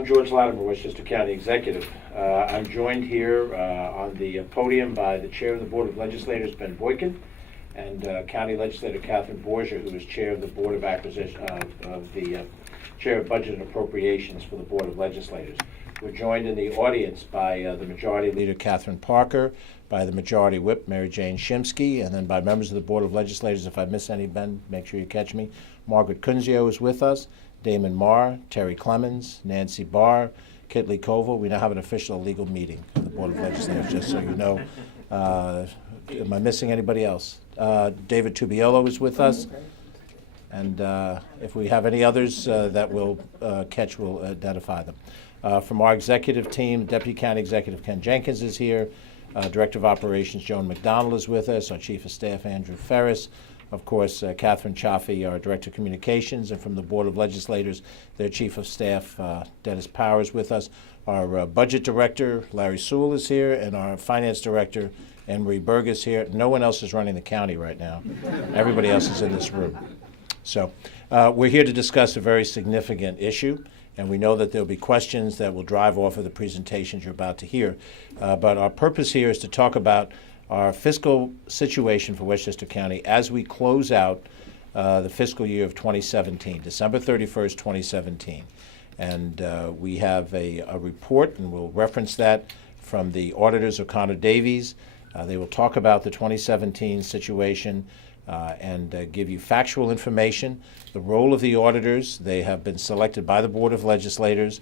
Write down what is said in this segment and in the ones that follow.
I'm George Latimer, Westchester County Executive. I'm joined here on the podium by the Chair of the Board of Legislators, Ben Boykin, and County Legislator Catherine Borgia, who is Chair of the Board of Acquisition, Chair of Budget and Appropriations for the Board of Legislators. We're joined in the audience by the Majority Leader Catherine Parker, by the Majority Whip Mary Jane Shimsky, and then by members of the Board of Legislators. If I miss any, Ben, make sure you catch me. Margaret Kunzio is with us. Damon Marr, Terry Clemens, Nancy Barr, Kitley Koval. We now have an official legal meeting of the Board of Legislators, just so you know. Am I missing anybody else? David Tubiolo is with us. And if we have any others that we'll catch, we'll identify them. From our executive team, Deputy County Executive Ken Jenkins is here. Director of Operations Joan McDonald is with us. Our Chief of Staff Andrew Ferris. Of course, Catherine Chaffee, our Director of Communications, and from the Board of Legislators, their Chief of Staff, Dennis Powers, with us. Our Budget Director, Larry Sewell, is here, and our Finance Director, Anne Marie Berg, is here. No one else is running the county right now. Everybody else is in this room. So we're here to discuss a very significant issue, and we know that there'll be questions that will drive off of the presentations you're about to hear. But our purpose here is to talk about our fiscal situation for Westchester County as we close out the fiscal year of 2017, December 31st, 2017. And we have a report, and we'll reference that, from the auditors, O'Connor Davies. They will talk about the 2017 situation and give you factual information. The role of the auditors: they have been selected by the Board of Legislators.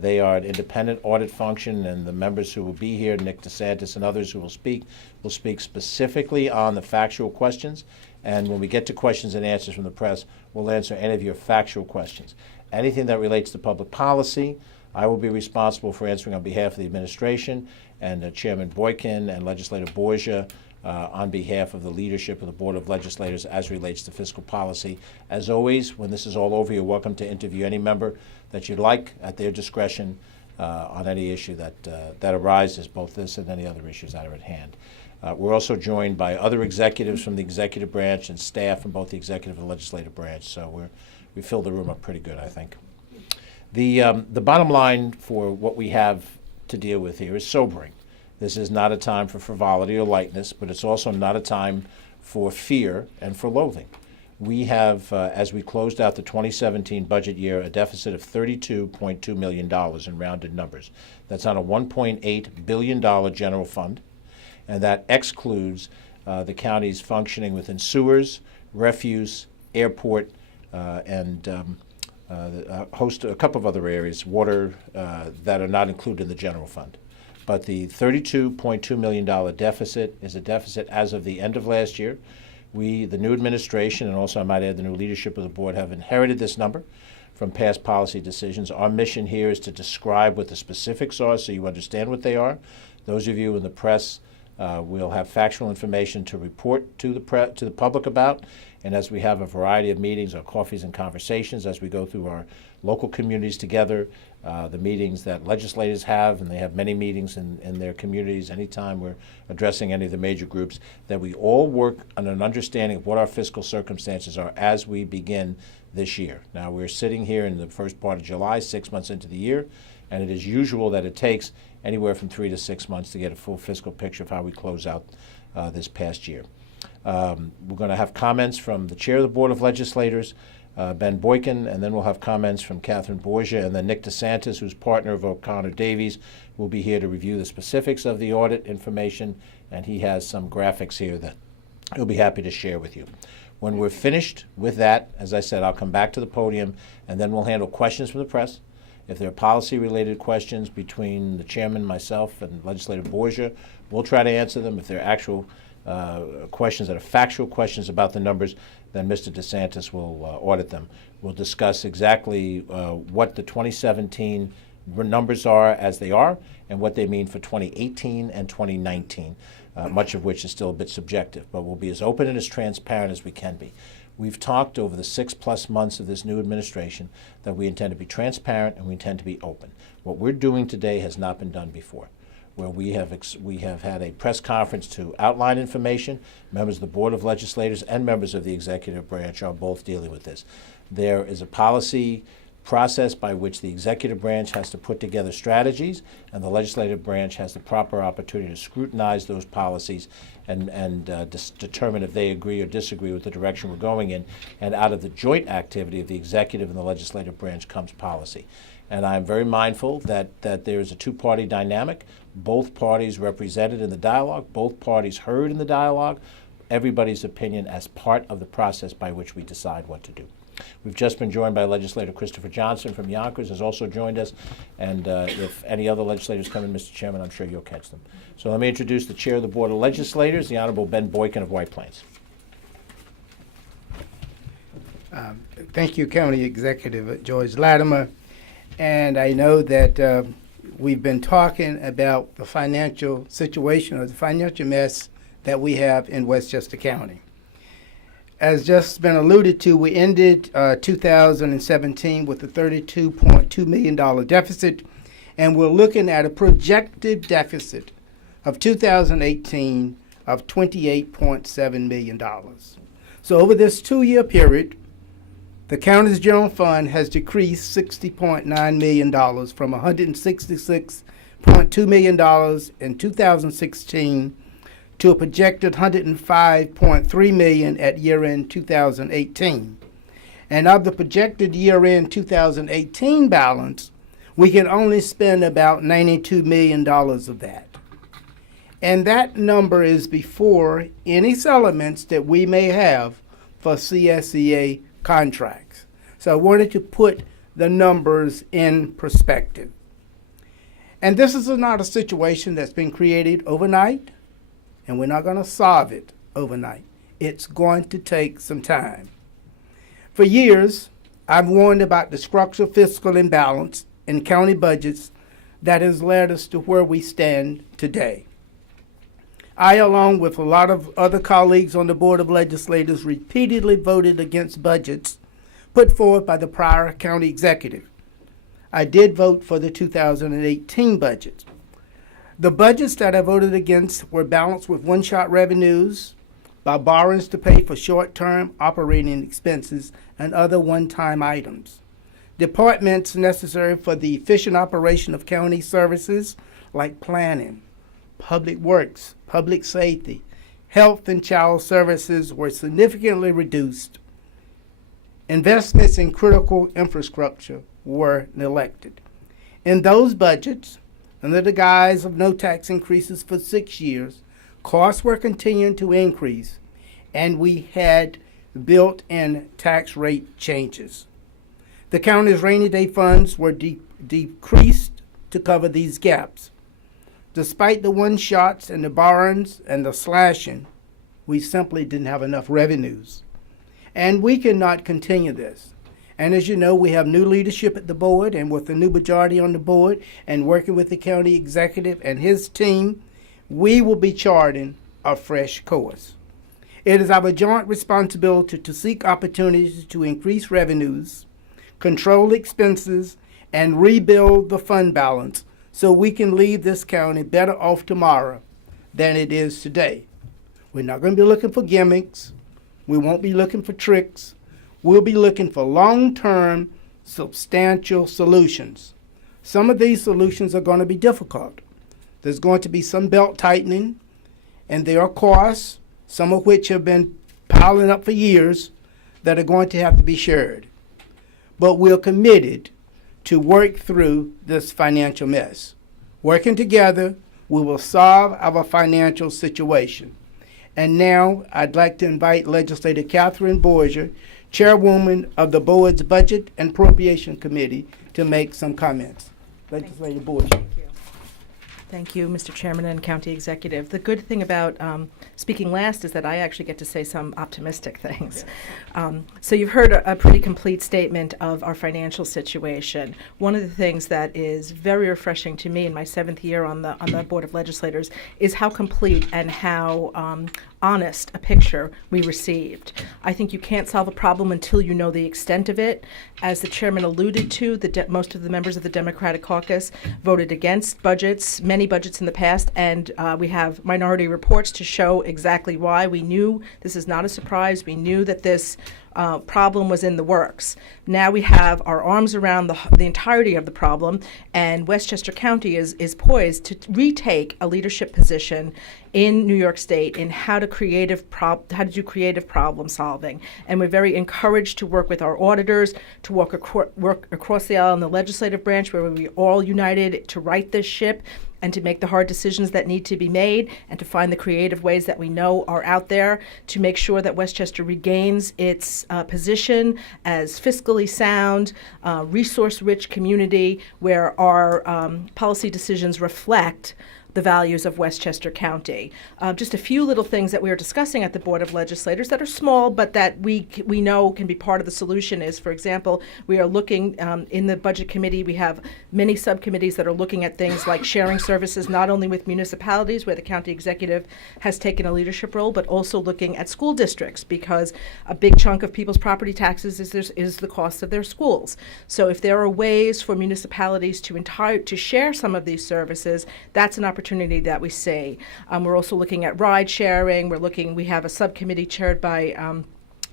They are an independent audit function, and the members who will be here, Nick Desantis and others who will speak specifically on the factual questions. And when we get to questions and answers from the press, we'll answer any of your factual questions. Anything that relates to public policy, I will be responsible for answering on behalf of the administration, and Chairman Boykin and Legislator Borgia on behalf of the leadership of the Board of Legislators as relates to fiscal policy. As always, when this is all over, you're welcome to interview any member that you'd like at their discretion on any issue that arises, both this and any other issues that are at hand. We're also joined by other executives from the executive branch and staff from both the executive and legislative branch, so we filled the room up pretty good, I think. The bottom line for what we have to deal with here is sobering. This is not a time for frivolity or lightness, but it's also not a time for fear and for loathing. We have, as we closed out the 2017 budget year, a deficit of $32.2 million in rounded numbers. That's on a $1.8 billion general fund, and that excludes the county's functioning within sewers, refuse, airport, and a couple of other areas, water, that are not included in the general fund. But the $32.2 million deficit is a deficit as of the end of last year. We, the new administration, and also I might add the new leadership of the board, have inherited this number from past policy decisions. Our mission here is to describe what the specifics are so you understand what they are. Those of you in the press will have factual information to report to the public about. And as we have a variety of meetings, our coffees and conversations, as we go through our local communities together, the meetings that legislators have, and they have many meetings in their communities anytime we're addressing any of the major groups, that we all work on an understanding of what our fiscal circumstances are as we begin this year. Now, we're sitting here in the first part of July, 6 months into the year, and it is usual that it takes anywhere from 3 to 6 months to get a full fiscal picture of how we close out this past year. We're going to have comments from the Chair of the Board of Legislators, Ben Boykin, and then we'll have comments from Catherine Borgia, and then Nick Desantis, who's partner of O'Connor Davies, will be here to review the specifics of the audit information, and he has some graphics here that he'll be happy to share with you. When we're finished with that, as I said, I'll come back to the podium, and then we'll handle questions from the press. If there are policy-related questions between the chairman, myself, and Legislator Borgia, we'll try to answer them. If there are actual questions that are factual questions about the numbers, then Mr. Desantis will audit them. We'll discuss exactly what the 2017 numbers are as they are and what they mean for 2018 and 2019, much of which is still a bit subjective, but we'll be as open and as transparent as we can be. We've talked over the 6+ months of this new administration that we intend to be transparent and we intend to be open. What we're doing today has not been done before, where we have had a press conference to outline information. Members of the Board of Legislators and members of the executive branch are both dealing with this. There is a policy process by which the executive branch has to put together strategies, and the legislative branch has the proper opportunity to scrutinize those policies and determine if they agree or disagree with the direction we're going in. And out of the joint activity of the executive and the legislative branch comes policy. And I'm very mindful that there is a two-party dynamic, both parties represented in the dialogue, both parties heard in the dialogue, everybody's opinion as part of the process by which we decide what to do. We've just been joined by Legislator Christopher Johnson from Yonkers, has also joined us, and if any other legislators come in, Mr. Chairman, I'm sure you'll catch them. So let me introduce the Chair of the Board of Legislators, the Honorable Ben Boykin of White Plains. Thank you, County Executive George Latimer. And I know that we've been talking about the financial situation or the financial mess that we have in Westchester County. As just been alluded to, we ended 2017 with a $32.2 million deficit, and we're looking at a projected deficit of 2018 of $28.7 million. So over this 2-year period, the county's general fund has decreased $60.9 million from $166.2 million in 2016 to a projected $105.3 million at year-end 2018. And of the projected year-end 2018 balance, we can only spend about $92 million of that. And that number is before any settlements that we may have for CSEA contracts. So I wanted to put the numbers in perspective. And this is not a situation that's been created overnight, and we're not going to solve it overnight. It's going to take some time. For years, I've warned about the structural fiscal imbalance in county budgets that has led us to where we stand today. I, along with a lot of other colleagues on the Board of Legislators, repeatedly voted against budgets put forward by the prior county executive. I did vote for the 2018 budget. The budgets that I voted against were balanced with one-shot revenues, by borrowings to pay for short-term operating expenses and other one-time items. Departments necessary for the efficient operation of county services like planning, public works, public safety, health and child services were significantly reduced. Investments in critical infrastructure were neglected. In those budgets, under the guise of no tax increases for 6 years, costs were continuing to increase, and we had built-in tax rate changes. The county's rainy day funds were decreased to cover these gaps. Despite the one-shots and the borrowings and the slashing, we simply didn't have enough revenues. And we cannot continue this. And as you know, we have new leadership at the board, and with the new majority on the board and working with the county executive and his team, we will be charting a fresh course. It is our joint responsibility to seek opportunities to increase revenues, control expenses, and rebuild the fund balance so we can leave this county better off tomorrow than it is today. We're not going to be looking for gimmicks. We won't be looking for tricks. We'll be looking for long-term, substantial solutions. Some of these solutions are going to be difficult. There's going to be some belt tightening, and there are costs, some of which have been piling up for years, that are going to have to be shared. But we're committed to work through this financial mess. Working together, we will solve our financial situation. And now I'd like to invite Legislator Catherine Borgia, Chairwoman of the Board's Budget and Appropriation Committee, to make some comments. Legislator Borgia. Thank you, Mr. Chairman and County Executive. The good thing about speaking last is that I actually get to say some optimistic things. So you've heard a pretty complete statement of our financial situation. One of the things that is very refreshing to me in my 7th year on the Board of Legislators is how complete and how honest a picture we received. I think you can't solve a problem until you know the extent of it. As the chairman alluded to, most of the members of the Democratic caucus voted against budgets, many budgets in the past, and we have minority reports to show exactly why. We knew this is not a surprise. We knew that this problem was in the works. Now we have our arms around the entirety of the problem, and Westchester County is poised to retake a leadership position in New York State in how to do creative problem solving. And we're very encouraged to work with our auditors, to work across the aisle in the legislative branch, where we're all united to right this ship and to make the hard decisions that need to be made, and to find the creative ways that we know are out there to make sure that Westchester regains its position as fiscally sound, resource-rich community where our policy decisions reflect the values of Westchester County. Just a few little things that we are discussing at the Board of Legislators that are small, but that we know can be part of the solution is, for example, we are looking in the Budget Committee, we have many subcommittees that are looking at things like sharing services, not only with municipalities, where the county executive has taken a leadership role, but also looking at school districts, because a big chunk of people's property taxes is the cost of their schools. So if there are ways for municipalities to share some of these services, that's an opportunity that we see. We're also looking at ride sharing. We have a subcommittee chaired by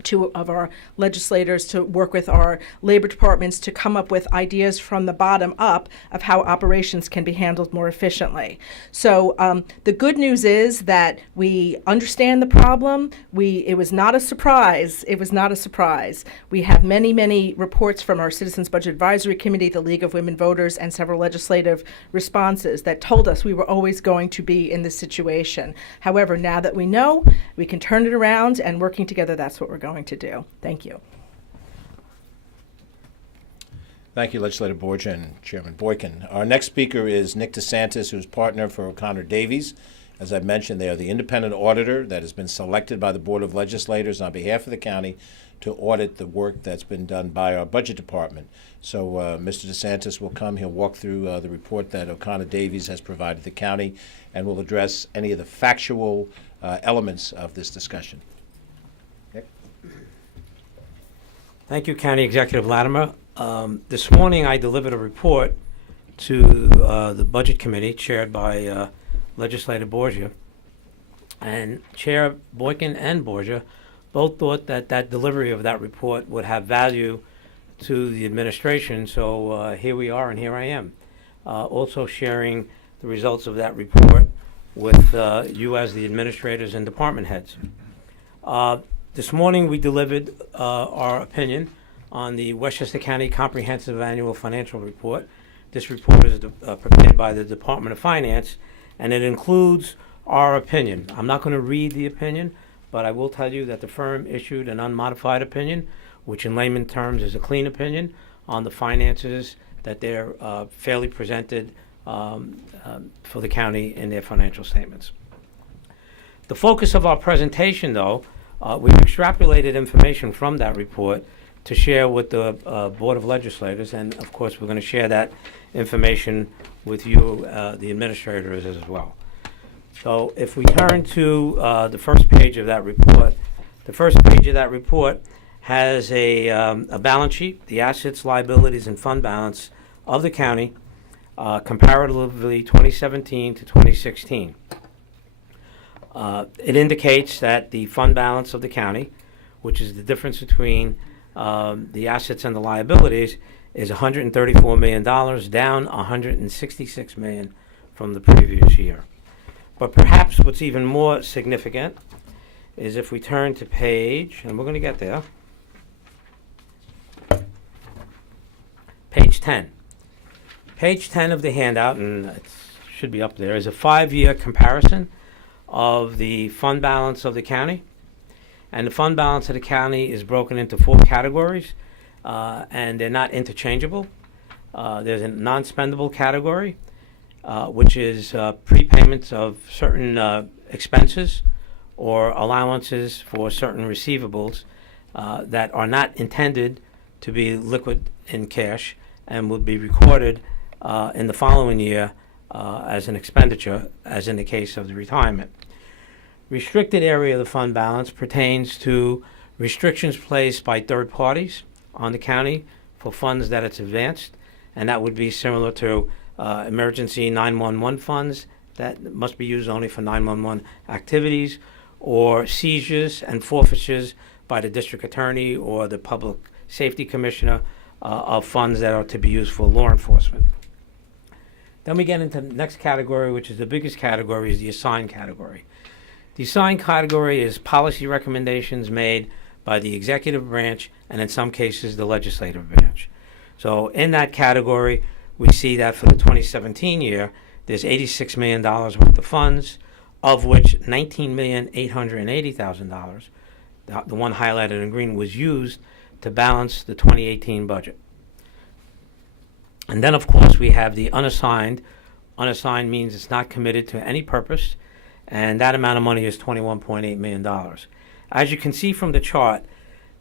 two of our legislators to work with our labor departments to come up with ideas from the bottom up of how operations can be handled more efficiently. So the good news is that we understand the problem. It was not a surprise. It was not a surprise. We have many, many reports from our Citizens Budget Advisory Committee, the League of Women Voters, and several legislative responses that told us we were always going to be in this situation. However, now that we know, we can turn it around, and working together, that's what we're going to do. Thank you. Thank you, Legislator Borgia and Chairman Boykin. Our next speaker is Nick Desantis, who's partner for O'Connor Davies. As I mentioned, they are the independent auditor that has been selected by the Board of Legislators on behalf of the county to audit the work that's been done by our budget department. So Mr. Desantis will come. He'll walk through the report that O'Connor Davies has provided the county, and will address any of the factual elements of this discussion. Thank you, County Executive Latimer. This morning I delivered a report to the Budget Committee chaired by Legislator Borgia. And Chair Boykin and Borgia both thought that delivery of that report would have value to the administration. So here we are, and here I am, also sharing the results of that report with you as the administrators and department heads. This morning we delivered our opinion on the Westchester County Comprehensive Annual Financial Report. This report is prepared by the Department of Finance, and it includes our opinion. I'm not going to read the opinion, but I will tell you that the firm issued an unmodified opinion, which in layman terms is a clean opinion on the finances that they're fairly presented for the county in their financial statements. The focus of our presentation, though, we've extrapolated information from that report to share with the Board of Legislators, and of course we're going to share that information with you, the administrators, as well. So if we turn to the first page of that report, the first page of that report has a balance sheet, the assets, liabilities, and fund balance of the county, comparatively 2017 to 2016. It indicates that the fund balance of the county, which is the difference between the assets and the liabilities, is $134 million, down $166 million from the previous year. But perhaps what's even more significant is if we turn to page, and we're going to get there, page 10. Page 10 of the handout, and it should be up there, is a 5-year comparison of the fund balance of the county. And the fund balance of the county is broken into 4 categories, and they're not interchangeable. There's a non-spendable category, which is prepayments of certain expenses or allowances for certain receivables that are not intended to be liquid in cash and would be recorded in the following year as an expenditure, as in the case of the retirement. Restricted area of the fund balance pertains to restrictions placed by third parties on the county for funds that it's advanced, and that would be similar to emergency 911 funds that must be used only for 911 activities, or seizures and forfeitures by the district attorney or the public safety commissioner of funds that are to be used for law enforcement. Then we get into the next category, which is the biggest category, is the assigned category. The assigned category is policy recommendations made by the executive branch and in some cases the legislative branch. So in that category, we see that for the 2017 year, there's $86 million worth of funds, of which $19,880,000, the one highlighted in green, was used to balance the 2018 budget. And then, of course, we have the unassigned. Unassigned means it's not committed to any purpose, and that amount of money is $21.8 million. As you can see from the chart,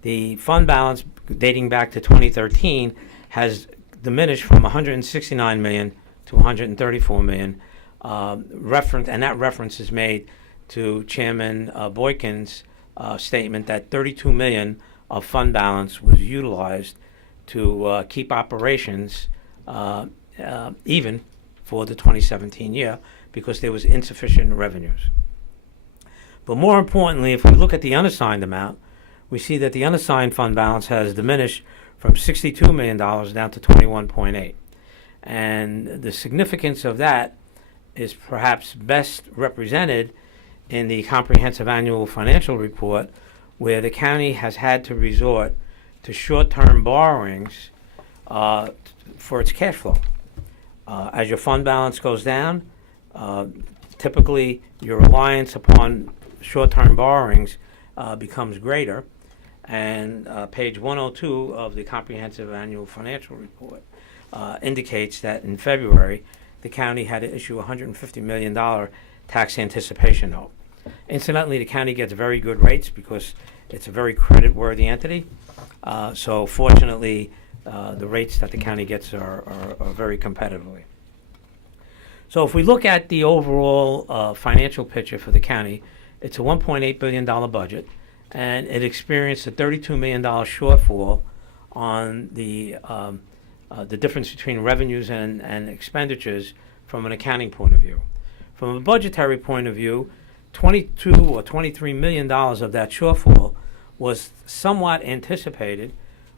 the fund balance dating back to 2013 has diminished from $169 million to $134 million. And that reference is made to Chairman Boykin's statement that $32 million of fund balance was utilized to keep operations even for the 2017 year because there was insufficient revenues. But more importantly, if we look at the unassigned amount, we see that the unassigned fund balance has diminished from $62 million down to $21.8. And the significance of that is perhaps best represented in the comprehensive annual financial report, where the county has had to resort to short-term borrowings for its cash flow. As your fund balance goes down, typically your reliance upon short-term borrowings becomes greater. And page 102 of the comprehensive annual financial report indicates that in February, the county had to issue a $150 million tax anticipation note. Incidentally, the county gets very good rates because it's a very credit-worthy entity. So fortunately, the rates that the county gets are very competitively. So if we look at the overall financial picture for the county, it's a $1.8 billion budget, and it experienced a $32 million shortfall on the difference between revenues and expenditures from an accounting point of view. From a budgetary point of view, $22 or $23 million of that shortfall was somewhat anticipated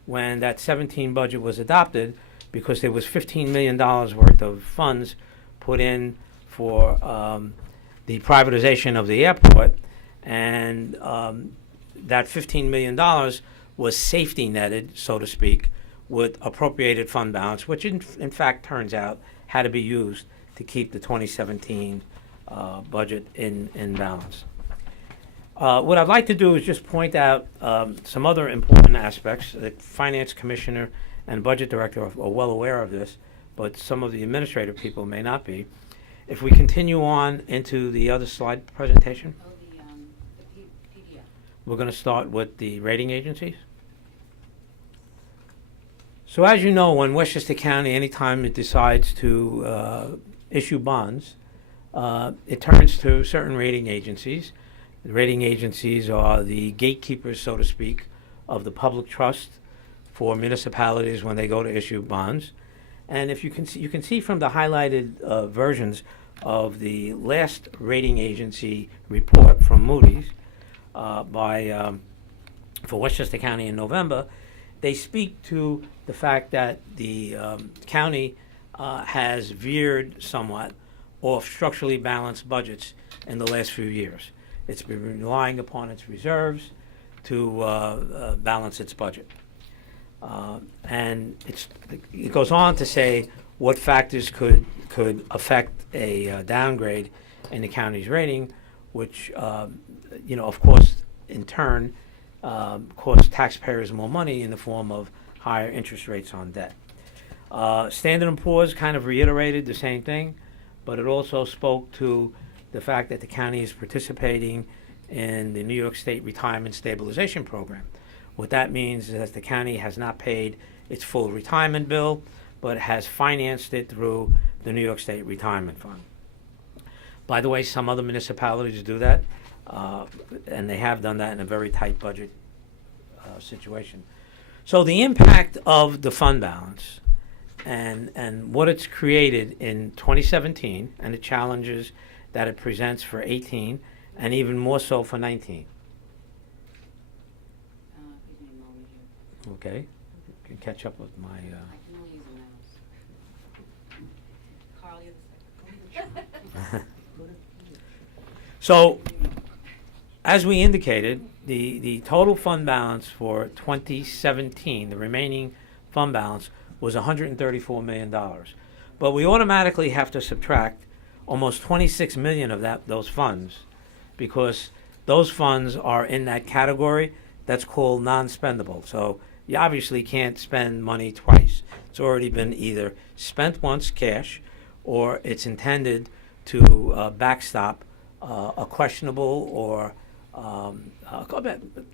when that 17 budget was adopted, because there was $15 million worth of funds put in for the privatization of the airport, and that $15 million was safety netted, so to speak, with appropriated fund balance, which in fact turns out had to be used to keep the 2017 budget in balance. What I'd like to do is just point out some other important aspects. The Finance Commissioner and Budget Director are well aware of this, but some of the administrative people may not be. If we continue on into the other slide presentation. Oh, the PDF. We're going to start with the rating agencies. So as you know, when Westchester County, anytime it decides to issue bonds, it turns to certain rating agencies. The rating agencies are the gatekeepers, so to speak, of the public trust for municipalities when they go to issue bonds. And if you can see from the highlighted versions of the last rating agency report from Moody's for Westchester County in November, they speak to the fact that the county has veered somewhat off structurally balanced budgets in the last few years. It's been relying upon its reserves to balance its budget. And it goes on to say what factors could affect a downgrade in the county's rating, which, of course, in turn, costs taxpayers more money in the form of higher interest rates on debt. Standard & Poor's kind of reiterated the same thing, but it also spoke to the fact that the county is participating in the New York State Retirement Stabilization Program. What that means is that the county has not paid its full retirement bill, but has financed it through the New York State Retirement Fund. By the way, some other municipalities do that, and they have done that in a very tight budget situation. So the impact of the fund balance and what it's created in 2017 and the challenges that it presents for 18 and even more so for 19. Okay, can catch up with my, I can only use a mouse. Carl, you're the second. So, as we indicated, the total fund balance for 2017, the remaining fund balance, was $134 million. But we automatically have to subtract almost $26 million of those funds, because those funds are in that category that's called non-spendable. So you obviously can't spend money twice. It's already been either spent once cash, or it's intended to backstop a questionable or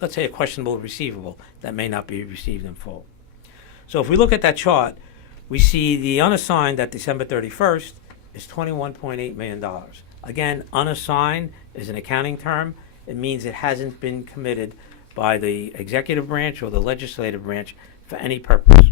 let's say a questionable receivable that may not be received in full. So if we look at that chart, we see the unassigned at December 31st is $21.8 million. Again, unassigned is an accounting term. It means it hasn't been committed by the executive branch or the legislative branch for any purpose.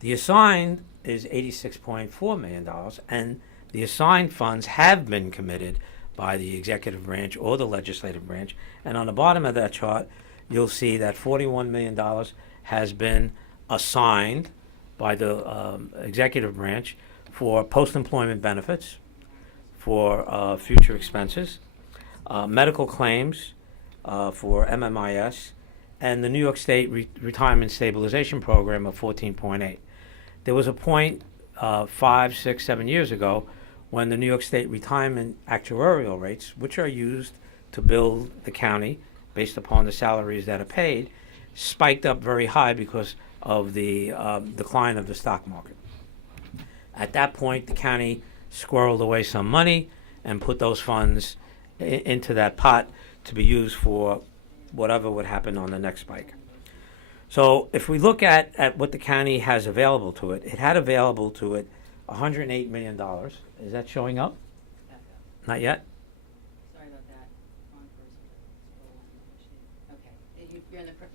The assigned is $86.4 million, and the assigned funds have been committed by the executive branch or the legislative branch. And on the bottom of that chart, you'll see that $41 million has been assigned by the executive branch for post-employment benefits, for future expenses, medical claims for MMIS, and the New York State Retirement Stabilization Program of 14.8. There was a point 5, 6, 7 years ago when the New York State retirement actuarial rates, which are used to bill the county based upon the salaries that are paid, spiked up very high because of the decline of the stock market. At that point, the county squirreled away some money and put those funds into that pot to be used for whatever would happen on the next spike. So if we look at what the county has available to it, it had available to it $108 million. Is that showing up? Back up. Not yet? Sorry about that. Wrong person. Okay.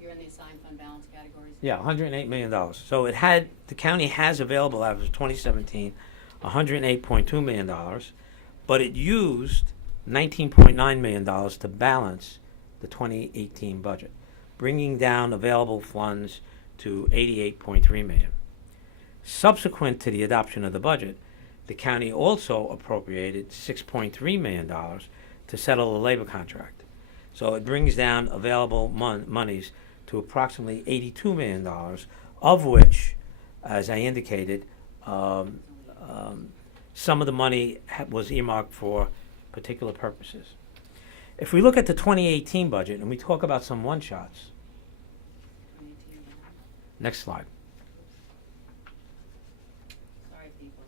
You're in the assigned fund balance categories? Yeah, $108 million. So the county has available as of 2017, $108.2 million, but it used $19.9 million to balance the 2018 budget, bringing down available funds to $88.3 million. Subsequent to the adoption of the budget, the county also appropriated $6.3 million to settle a labor contract. So it brings down available monies to approximately $82 million, of which, as I indicated, some of the money was earmarked for particular purposes. If we look at the 2018 budget and we talk about some one-shots, 2018. next slide. Sorry, people.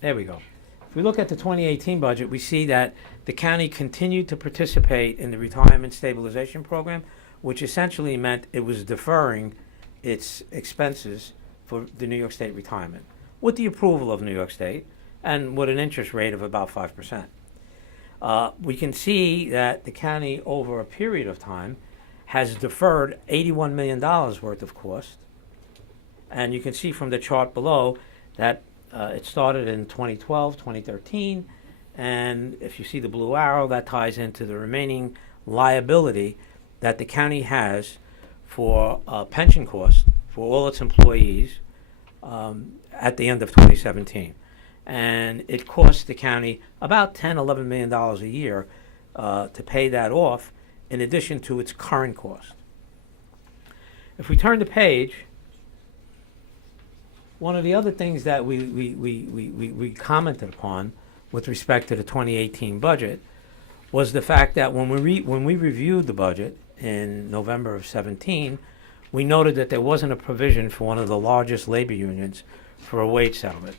There we go. If we look at the 2018 budget, we see that the county continued to participate in the Retirement Stabilization Program, which essentially meant it was deferring its expenses for the New York State retirement, with the approval of New York State and with an interest rate of about 5%. We can see that the county, over a period of time, has deferred $81 million worth of cost. And you can see from the chart below that it started in 2012, 2013, and if you see the blue arrow, that ties into the remaining liability that the county has for pension costs for all its employees at the end of 2017. And it costs the county about $10, $11 million a year to pay that off, in addition to its current cost. If we turn the page, one of the other things that we commented upon with respect to the 2018 budget was the fact that when we reviewed the budget in November of 17, we noted that there wasn't a provision for one of the largest labor unions for a wage settlement.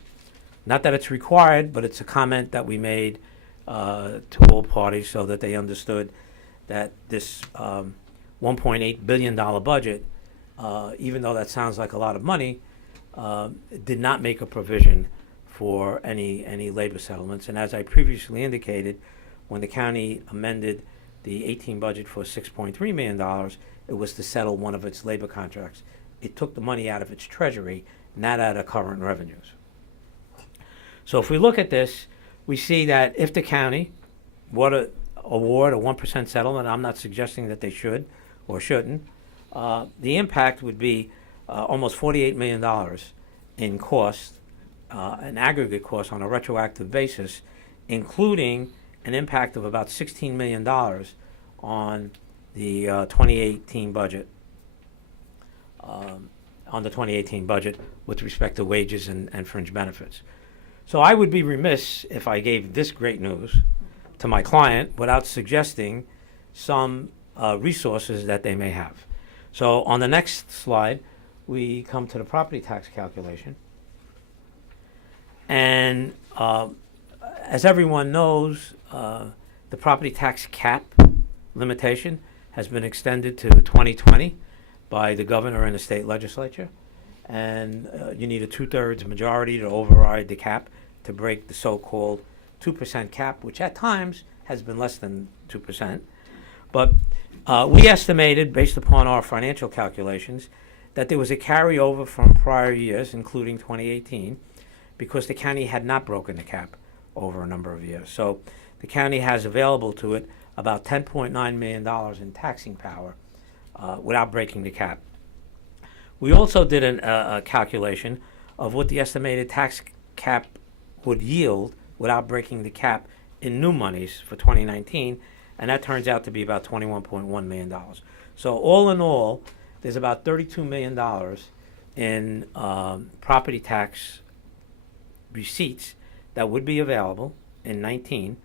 Not that it's required, but it's a comment that we made to all parties so that they understood that this $1.8 billion budget, even though that sounds like a lot of money, did not make a provision for any labor settlements. And as I previously indicated, when the county amended the 18 budget for $6.3 million, it was to settle one of its labor contracts. It took the money out of its treasury, not out of current revenues. So if we look at this, we see that if the county were to award a 1% settlement. I'm not suggesting that they should or shouldn't. The impact would be almost $48 million in cost, an aggregate cost on a retroactive basis, including an impact of about $16 million on the 2018 budget, with respect to wages and fringe benefits. So I would be remiss if I gave this great news to my client without suggesting some resources that they may have. So on the next slide, we come to the property tax calculation. And as everyone knows, the property tax cap limitation has been extended to 2020 by the governor and the state legislature. And you need a 2/3 majority to override the cap to break the so-called 2% cap, which at times has been less than 2%. But we estimated, based upon our financial calculations, that there was a carryover from prior years, including 2018, because the county had not broken the cap over a number of years. So the county has available to it about $10.9 million in taxing power without breaking the cap. We also did a calculation of what the estimated tax cap would yield without breaking the cap in new monies for 2019, and that turns out to be about $21.1 million. So all in all, there's about $32 million in property tax receipts that would be available in 19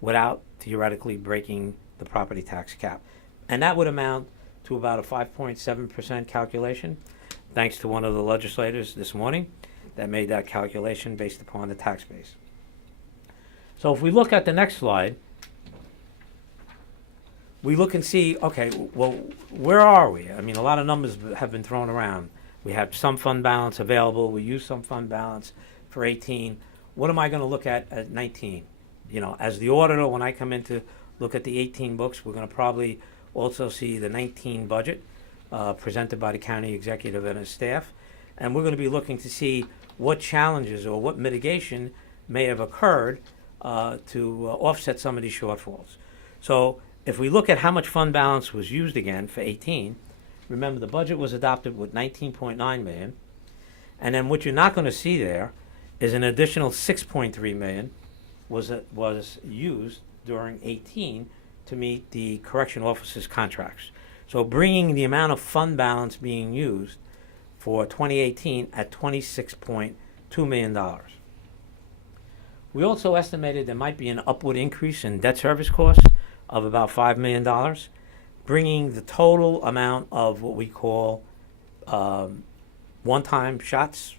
without theoretically breaking the property tax cap. And that would amount to about a 5.7% calculation, thanks to one of the legislators this morning that made that calculation based upon the tax base. So if we look at the next slide, we look and see, okay, well, where are we? I mean, a lot of numbers have been thrown around. We have some fund balance available. We use some fund balance for 18. What am I going to look at 19? You know, as the auditor, when I come in to look at the 18 books, we're going to probably also see the 19 budget presented by the county executive and his staff. And we're going to be looking to see what challenges or what mitigation may have occurred to offset some of these shortfalls. So if we look at how much fund balance was used again for 18, remember the budget was adopted with $19.9 million, and then what you're not going to see there is an additional $6.3 million was used during 18 to meet the correction officers' contracts. So bringing the amount of fund balance being used for 2018 at $26.2 million. We also estimated there might be an upward increase in debt service costs of about $5 million, bringing the total amount of what we call one-time shots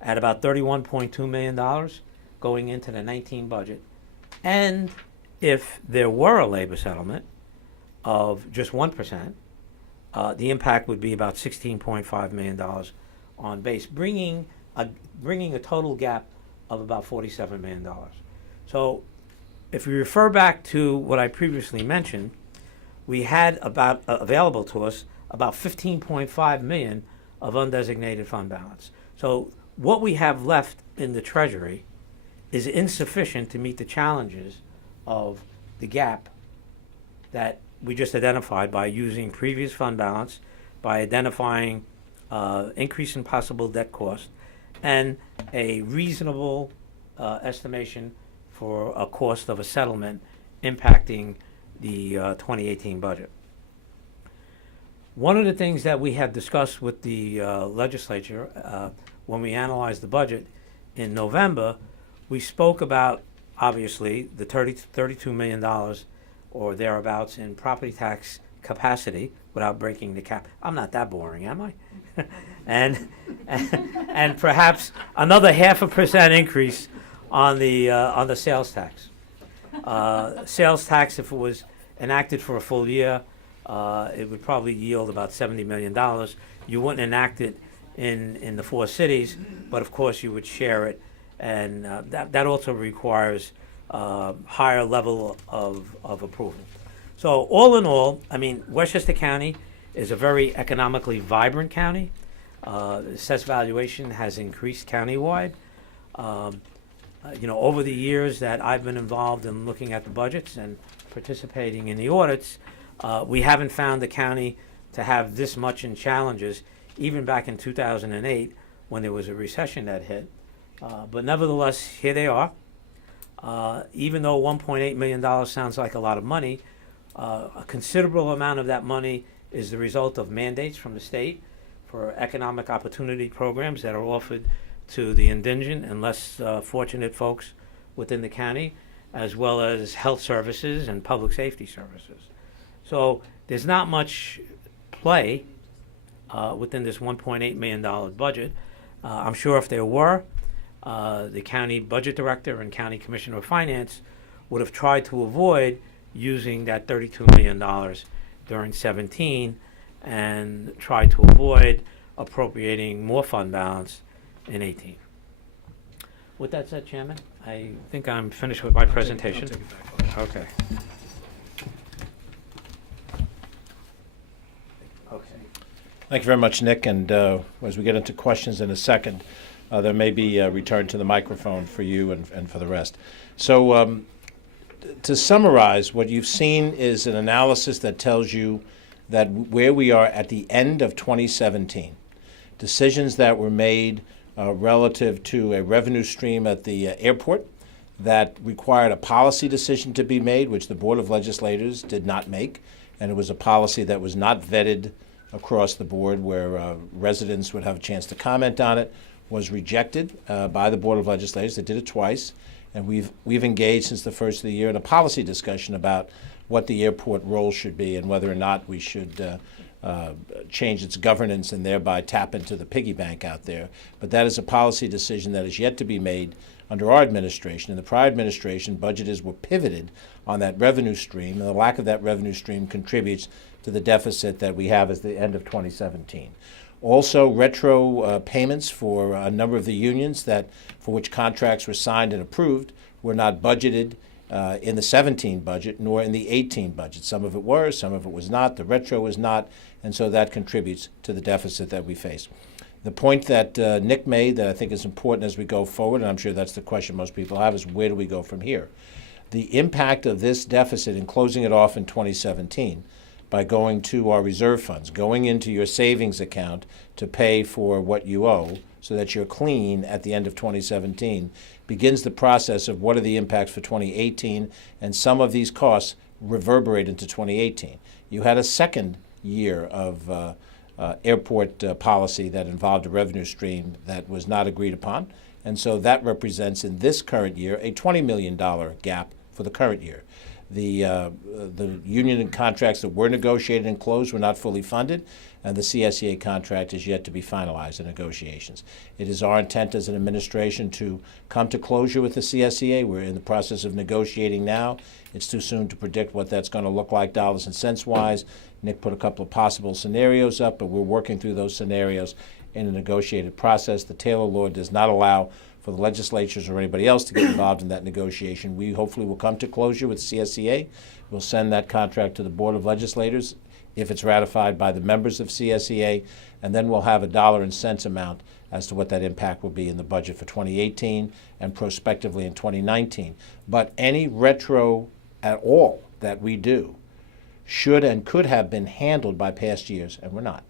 at about $31.2 million going into the 19 budget. And if there were a labor settlement of just 1%, the impact would be about $16.5 million on base, bringing a total gap of about $47 million. So if we refer back to what I previously mentioned, we had about available to us about $15.5 million of undesignated fund balance. So what we have left in the Treasury is insufficient to meet the challenges of the gap that we just identified by using previous fund balance, by identifying increase in possible debt cost, and a reasonable estimation for a cost of a settlement impacting the 2018 budget. One of the things that we had discussed with the legislature when we analyzed the budget in November, we spoke about, obviously, the $32 million or thereabouts in property tax capacity without breaking the cap. I'm not that boring, am I? and perhaps another 0.5% increase on the sales tax. Sales tax, if it was enacted for a full year, it would probably yield about $70 million. You wouldn't enact it in the 4 cities, but of course you would share it, and that also requires higher level of approval. So all in all, I mean, Westchester County is a very economically vibrant county. Assessed valuation has increased countywide. Over the years that I've been involved in looking at the budgets, and participating in the audits, we haven't found the county to have this much in challenges, even back in 2008 when there was a recession that hit. But nevertheless, here they are. Even though $1.8 million sounds like a lot of money, a considerable amount of that money is the result of mandates from the state for economic opportunity programs that are offered to the indigent and less fortunate folks within the county, as well as health services and public safety services. So there's not much play within this $1.8 million budget. I'm sure if there were, the county budget director and county commissioner of finance would have tried to avoid using that $32 million during 17 and tried to avoid appropriating more fund balance in 18. With that said, Chairman, I think I'm finished with my presentation. Okay. Okay. Thank you very much, Nick. And as we get into questions in a second, there may be a return to the microphone for you and for the rest. So to summarize, what you've seen is an analysis that tells you that where we are at the end of 2017, decisions that were made relative to a revenue stream at the airport that required a policy decision to be made, which the Board of Legislators did not make, and it was a policy that was not vetted across the board where residents would have a chance to comment on it, was rejected by the Board of Legislators. They did it twice, and we've engaged since the first of the year in a policy discussion about what the airport role should be and whether or not we should change its governance and thereby tap into the piggy bank out there. But that is a policy decision that is yet to be made under our administration. In the prior administration, budgeters were pivoted on that revenue stream, and the lack of that revenue stream contributes to the deficit that we have at the end of 2017. Also, retro payments for a number of the unions for which contracts were signed and approved were not budgeted in the 17 budget nor in the 18 budget. Some of it was, some of it was not. The retro was not, and so that contributes to the deficit that we face. The point that Nick made that I think is important as we go forward, and I'm sure that's the question most people have, is where do we go from here? The impact of this deficit in closing it off in 2017 by going to our reserve funds, going into your savings account to pay for what you owe so that you're clean at the end of 2017, begins the process of what are the impacts for 2018, and some of these costs reverberate into 2018. You had a second year of airport policy that involved a revenue stream that was not agreed upon, and so that represents in this current year a $20 million gap for the current year. The union contracts that were negotiated and closed were not fully funded, and the CSEA contract is yet to be finalized in negotiations. It is our intent as an administration to come to closure with the CSEA. We're in the process of negotiating now. It's too soon to predict what that's going to look like dollars and cents wise. Nick put a couple of possible scenarios up, but we're working through those scenarios in a negotiated process. The Taylor Law does not allow for the legislatures or anybody else to get involved in that negotiation. We hopefully will come to closure with CSEA. We'll send that contract to the Board of Legislators if it's ratified by the members of CSEA, and then we'll have a dollar and cents amount as to what that impact will be in the budget for 2018 and prospectively in 2019. But any retro at all that we do should and could have been handled by past years, and we're not.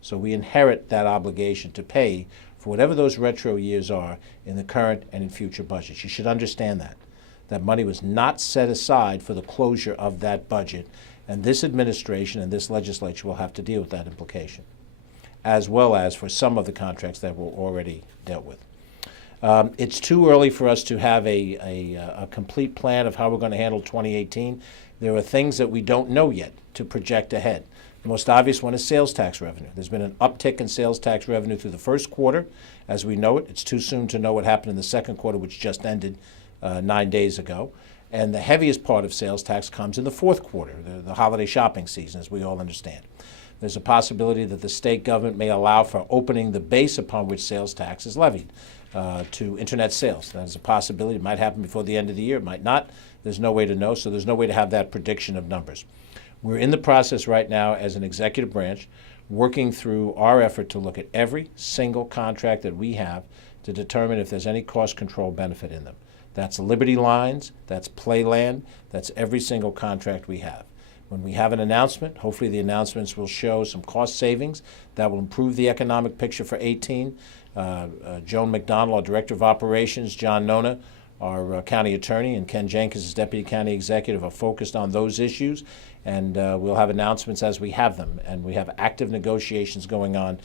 So we inherit that obligation to pay for whatever those retro years are in the current and in future budgets. You should understand that. That money was not set aside for the closure of that budget, and this administration and this legislature will have to deal with that implication, as well as for some of the contracts that were already dealt with. It's too early for us to have a complete plan of how we're going to handle 2018. There are things that we don't know yet to project ahead. The most obvious one is sales tax revenue. There's been an uptick in sales tax revenue through the first quarter, as we know it. It's too soon to know what happened in the second quarter, which just ended 9 days ago. And the heaviest part of sales tax comes in the fourth quarter, the holiday shopping season, as we all understand. There's a possibility that the state government may allow for opening the base upon which sales tax is levied to internet sales. That is a possibility. It might happen before the end of the year. It might not. There's no way to know, so there's no way to have that prediction of numbers. We're in the process right now as an executive branch working through our effort to look at every single contract that we have to determine if there's any cost control benefit in them. That's Liberty Lines, that's Playland, that's every single contract we have. When we have an announcement, hopefully the announcements will show some cost savings that will improve the economic picture for 18. Joan McDonald, our Director of Operations, John Nona, our county attorney, and Ken Jenkins, as Deputy County Executive, are focused on those issues, and we'll have announcements as we have them, and we have active negotiations going on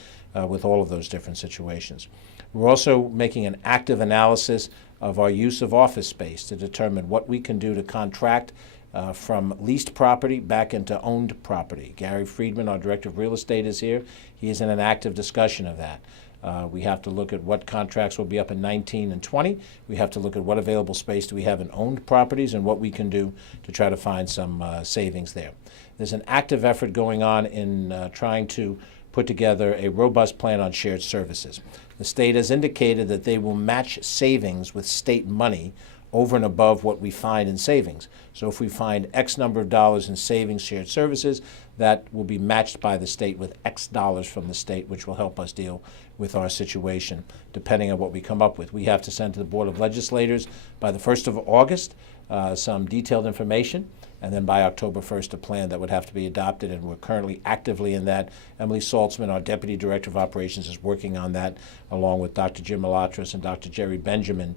with all of those different situations. We're also making an active analysis of our use of office space to determine what we can do to contract from leased property back into owned property. Gary Friedman, our Director of Real Estate, is here. He is in an active discussion of that. We have to look at what contracts will be up in 19 and 20. We have to look at what available space do we have in owned properties and what we can do to try to find some savings there. There's an active effort going on in trying to put together a robust plan on shared services. The state has indicated that they will match savings with state money over and above what we find in savings. So if we find X number of dollars in savings shared services, that will be matched by the state with X dollars from the state, which will help us deal with our situation, depending on what we come up with. We have to send to the Board of Legislators by the 1st of August some detailed information, and then by October 1st, a plan that would have to be adopted, and we're currently actively in that. Emily Saltzman, our Deputy Director of Operations, is working on that, along with Dr. Jim Malatras and Dr. Jerry Benjamin,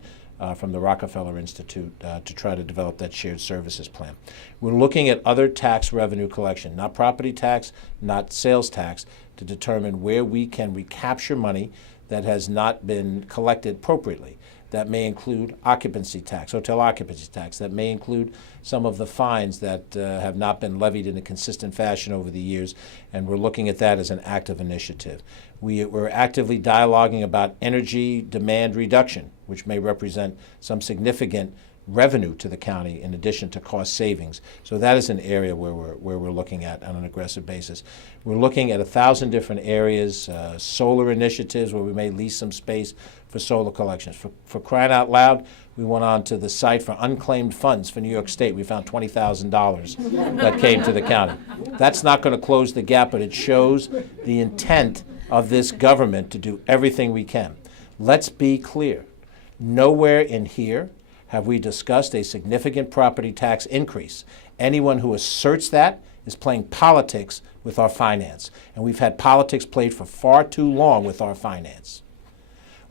from the Rockefeller Institute to try to develop that shared services plan. We're looking at other tax revenue collection, not property tax, not sales tax, to determine where we can recapture money that has not been collected appropriately. That may include occupancy tax, hotel occupancy tax. That may include some of the fines that have not been levied in a consistent fashion over the years, and we're looking at that as an active initiative. We're actively dialoguing about energy demand reduction, which may represent some significant revenue to the county in addition to cost savings. So that is an area where we're looking at on an aggressive basis. We're looking at 1,000 different areas, solar initiatives where we may lease some space for solar collections. For crying out loud, we went on to the site for unclaimed funds for New York State. We found $20,000 that came to the county. That's not going to close the gap, but it shows the intent of this government to do everything we can. Let's be clear. Nowhere in here have we discussed a significant property tax increase. Anyone who asserts that is playing politics with our finance. And we've had politics played for far too long with our finance.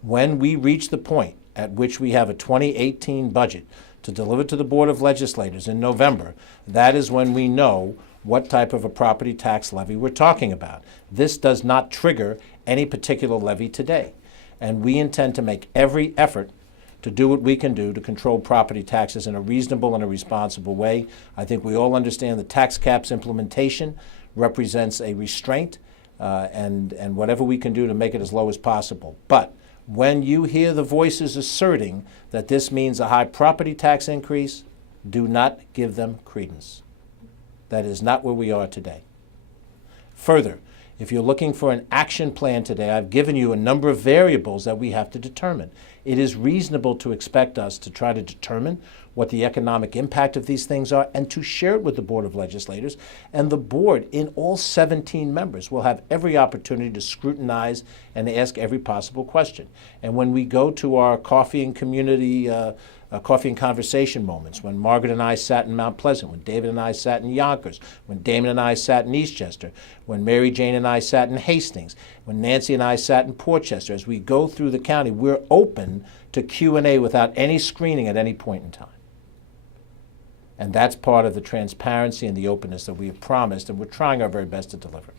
When we reach the point at which we have a 2018 budget to deliver to the Board of Legislators in November, that is when we know what type of a property tax levy we're talking about. This does not trigger any particular levy today. And we intend to make every effort to do what we can do to control property taxes in a reasonable and a responsible way. I think we all understand the tax caps implementation represents a restraint, and whatever we can do to make it as low as possible. But when you hear the voices asserting that this means a high property tax increase, do not give them credence. That is not where we are today. Further, if you're looking for an action plan today, I've given you a number of variables that we have to determine. It is reasonable to expect us to try to determine what the economic impact of these things are and to share it with the Board of Legislators. And the Board, in all 17 members, will have every opportunity to scrutinize and ask every possible question. And when we go to our coffee and community coffee and conversation moments, when Margaret and I sat in Mount Pleasant, when David and I sat in Yonkers, when Damon and I sat in Eastchester, when Mary Jane and I sat in Hastings, when Nancy and I sat in Portchester, as we go through the county, we're open to Q&A without any screening at any point in time. And that's part of the transparency and the openness that we have promised, and we're trying our very best to deliver.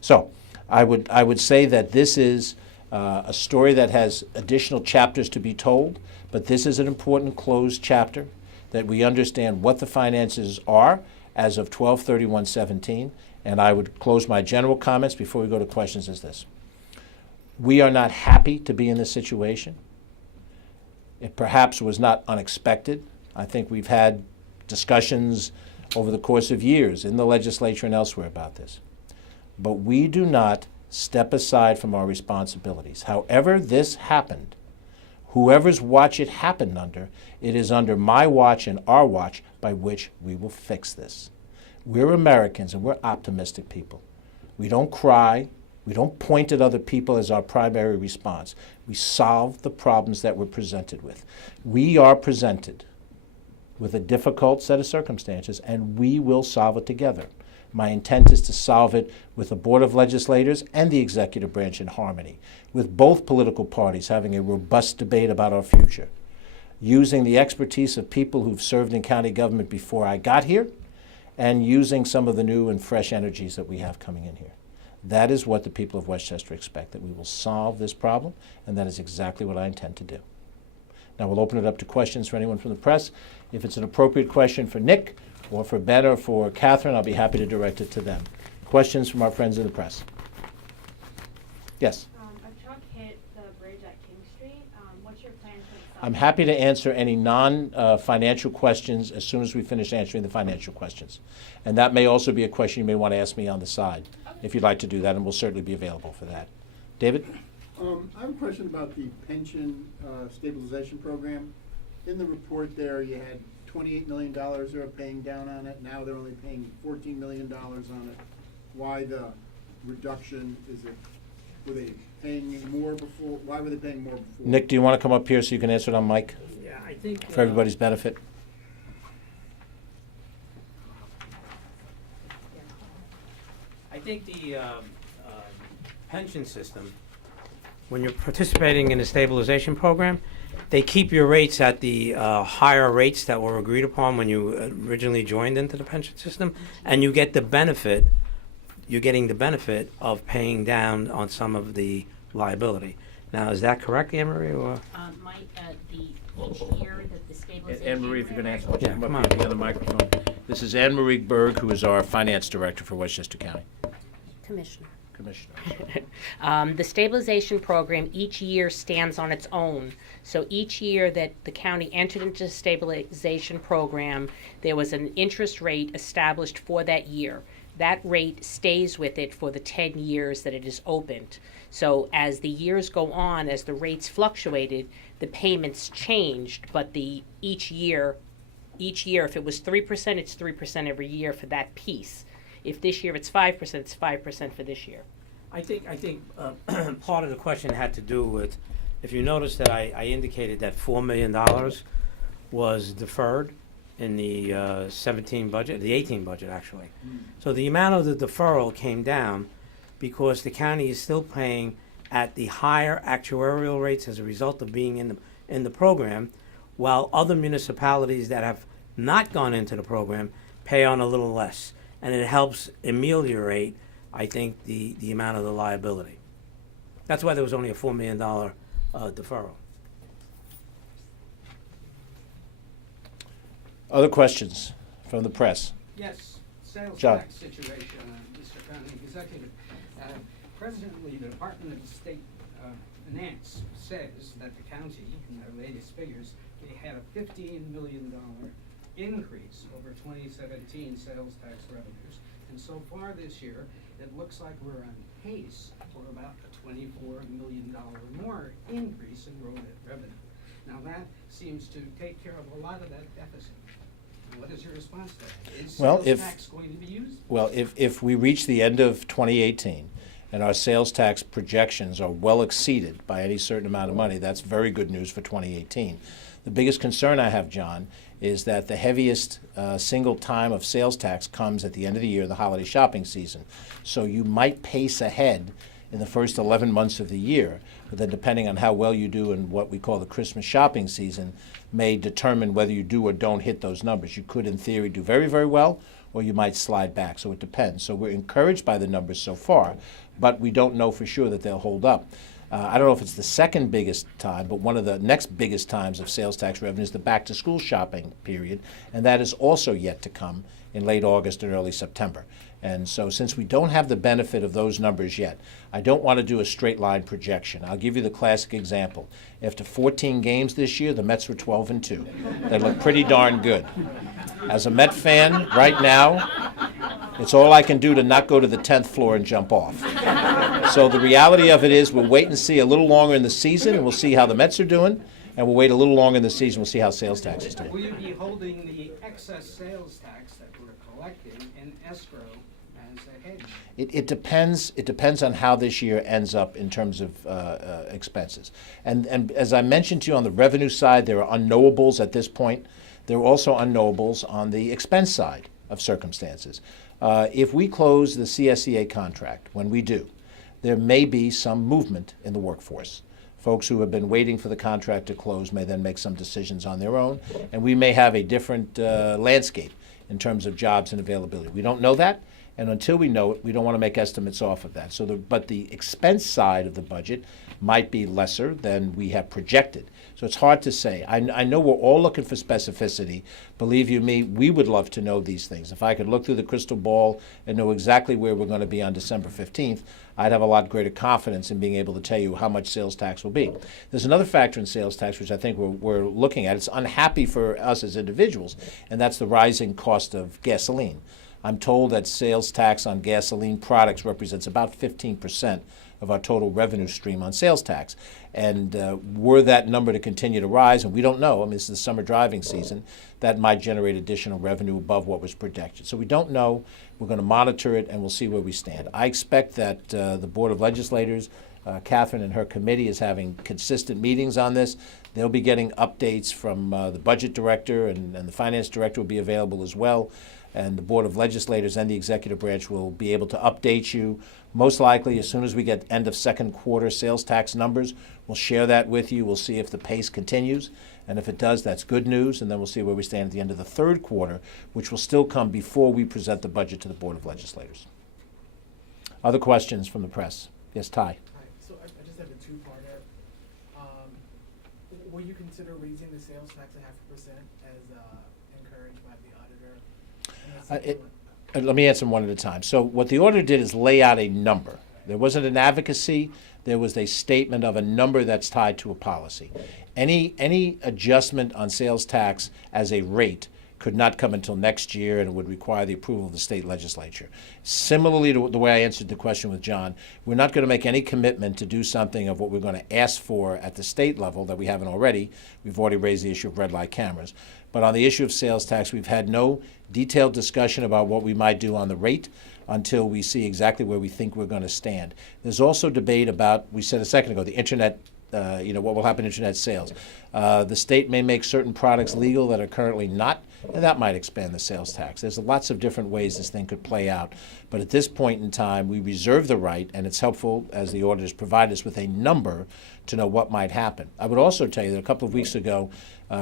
So I would say that this is a story that has additional chapters to be told, but this is an important closed chapter that we understand what the finances are as of 12/31/17. And I would close my general comments before we go to questions as this. We are not happy to be in this situation. It perhaps was not unexpected. I think we've had discussions over the course of years in the legislature and elsewhere about this. But we do not step aside from our responsibilities. However this happened, whoever's watch it happened under, it is under my watch and our watch by which we will fix this. We're Americans and we're optimistic people. We don't cry, We don't point at other people as our primary response. We solve the problems that we're presented with. We are presented with a difficult set of circumstances, and we will solve it together. My intent is to solve it with the Board of Legislators and the executive branch in harmony, with both political parties having a robust debate about our future, using the expertise of people who've served in county government before I got here, and using some of the new and fresh energies that we have coming in here. That is what the people of Westchester expect, that we will solve this problem, and that is exactly what I intend to do. Now we'll open it up to questions for anyone from the press. If it's an appropriate question for Nick, or for Ben, or for Catherine, I'll be happy to direct it to them. Questions from our friends in the press? Yes? A truck hit the bridge at King Street. What's your plan for the I'm happy to answer any non-financial questions as soon as we finish answering the financial questions. And that may also be a question you may want to ask me on the side, if you'd like to do that, and we'll certainly be available for that. David? I have a question about the pension stabilization program. In the report there, you had $28 million they were paying down on it. Now they're only paying $14 million on it. Why the reduction? Were they paying more before? Why were they paying more before? Nick, do you want to come up here so you can answer it on mic Yeah, I think. for everybody's benefit? I think the pension system, when you're participating in a stabilization program, they keep your rates at the higher rates that were agreed upon when you originally joined into the pension system, and you get the benefit. You're getting the benefit of paying down on some of the liability. Now, is that correct, Anne Marie? Or Each year that the stabilization. Anne Marie, if you're going to answer, why Yeah, don't you come come on. up here to the other microphone. This is Anne Marie Berg, who is our finance director for Westchester County. Commissioner. Commissioner. The stabilization program each year stands on its own. So each year that the county entered into the stabilization program, there was an interest rate established for that year. That rate stays with it for the 10 years that it is opened. So as the years go on, as the rates fluctuated, the payments changed, but each year, if it was 3%, it's 3% every year for that piece. If this year it's 5%, it's 5% for this year. I think part of the question had to do with, if you notice that I indicated that $4 million was deferred in the 17 budget, the 18 budget actually. So the amount of the deferral came down because the county is still paying at the higher actuarial rates as a result of being in the program, while other municipalities that have not gone into the program pay on a little less. And it helps ameliorate, I think, the amount of the liability. That's why there was only a $4 million deferral. Other questions from the press? Yes, sales John. tax situation, Mr. County Executive. Presently, the Department of State Finance says that the county, in their latest figures, they had a $15 million increase over 2017 sales tax revenues. And so far this year, it looks like we're on pace for about a $24 million more increase in road revenue. Now that seems to take care of a lot of that deficit. What is your response to that? Is Well, sales if- tax going to be used? Well, if we reach the end of 2018 and our sales tax projections are well exceeded by any certain amount of money, that's very good news for 2018. The biggest concern I have, John, is that the heaviest single time of sales tax comes at the end of the year, the holiday shopping season. So you might pace ahead in the first 11 months of the year, but then depending on how well you do in what we call the Christmas shopping season may determine whether you do or don't hit those numbers. You could, in theory, do very, very well, or you might slide back. So it depends. So we're encouraged by the numbers so far, but we don't know for sure that they'll hold up. I don't know if it's the second biggest time, but one of the next biggest times of sales tax revenue is the back-to-school shopping period, and that is also yet to come in late August and early September. And so since we don't have the benefit of those numbers yet, I don't want to do a straight line projection. I'll give you the classic example. After 14 games this year, the Mets were 12-2. They look pretty darn good. As a Met fan, right now, it's all I can do to not go to the 10th floor and jump off. So the reality of it is we'll wait and see a little longer in the season, and we'll see how the Mets are doing, and we'll wait a little longer in the season, we'll see how sales tax is doing. Will you be holding the excess sales tax that we're collecting in escrow ahead? It depends. It depends on how this year ends up in terms of expenses. And as I mentioned to you on the revenue side, there are unknowables at this point. There are also unknowables on the expense side of circumstances. If we close the CSEA contract, when we do, there may be some movement in the workforce. Folks who have been waiting for the contract to close may then make some decisions on their own, and we may have a different landscape in terms of jobs and availability. We don't know that, and until we know it, we don't want to make estimates off of that. But the expense side of the budget might be lesser than we have projected. So it's hard to say. I know we're all looking for specificity. Believe you me, we would love to know these things. If I could look through the crystal ball and know exactly where we're going to be on December 15th, I'd have a lot greater confidence in being able to tell you how much sales tax will be. There's another factor in sales tax which I think we're looking at. It's unhappy for us as individuals, and that's the rising cost of gasoline. I'm told that sales tax on gasoline products represents about 15% of our total revenue stream on sales tax. And were that number to continue to rise, and we don't know, I mean, this is the summer driving season, that might generate additional revenue above what was projected. So we don't know. We're going to monitor it, and we'll see where we stand. I expect that the Board of Legislators, Catherine and her committee, is having consistent meetings on this. They'll be getting updates from the budget director, and the finance director will be available as well. And the Board of Legislators and the executive branch will be able to update you. Most likely, as soon as we get end of second quarter sales tax numbers, we'll share that with you. We'll see if the pace continues. And if it does, that's good news. And then we'll see where we stand at the end of the third quarter, which will still come before we present the budget to the Board of Legislators. Other questions from the press? Yes, Ty. Hi. So I just have a two-parter. Will you consider raising the sales tax 0.5% as encouraged by the auditor? And the second one- Let me answer them one at a time. So what the auditor did is lay out a number. There wasn't an advocacy. There was a statement of a number that's tied to a policy. Any adjustment on sales tax as a rate could not come until next year, and it would require the approval of the state legislature. Similarly to the way I answered the question with John, we're not going to make any commitment to do something of what we're going to ask for at the state level that we haven't already. We've already raised the issue of red light cameras. But on the issue of sales tax, we've had no detailed discussion about what we might do on the rate until we see exactly where we think we're going to stand. There's also debate about, we said a second ago, the internet, what will happen to internet sales. The state may make certain products legal that are currently not, and that might expand the sales tax. There's lots of different ways this thing could play out. But at this point in time, we reserve the right, and it's helpful as the auditors provide us with a number to know what might happen. I would also tell you that a couple of weeks ago,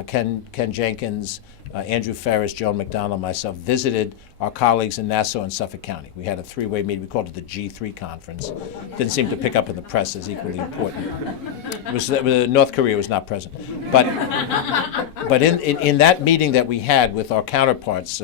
Ken Jenkins, Andrew Ferris, Joan McDonald, and myself visited our colleagues in Nassau and Suffolk County. We had a three-way meeting. We called it the G3 conference. Didn't seem to pick up in the press as equally important. North Korea was not present. But in that meeting that we had with our counterparts,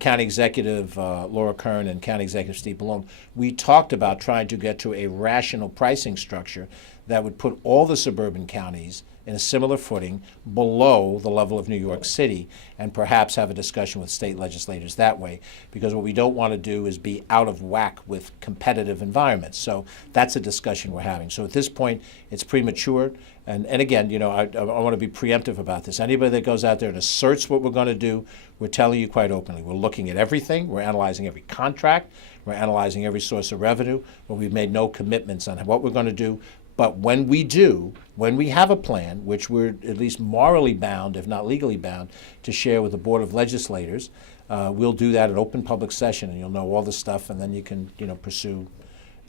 County Executive Laura Kern and County Executive Steve Ballone, we talked about trying to get to a rational pricing structure that would put all the suburban counties in a similar footing below the level of New York City, and perhaps have a discussion with state legislators that way, because what we don't want to do is be out of whack with competitive environments. So that's a discussion we're having. So at this point, it's premature. And again, I want to be preemptive about this. Anybody that goes out there and asserts what we're going to do, we're telling you quite openly. We're looking at everything. We're analyzing every contract. We're analyzing every source of revenue, but we've made no commitments on what we're going to do. But when we do, when we have a plan, which we're at least morally bound, if not legally bound, to share with the Board of Legislators, we'll do that at open public session, and you'll know all the stuff, and then you can, pursue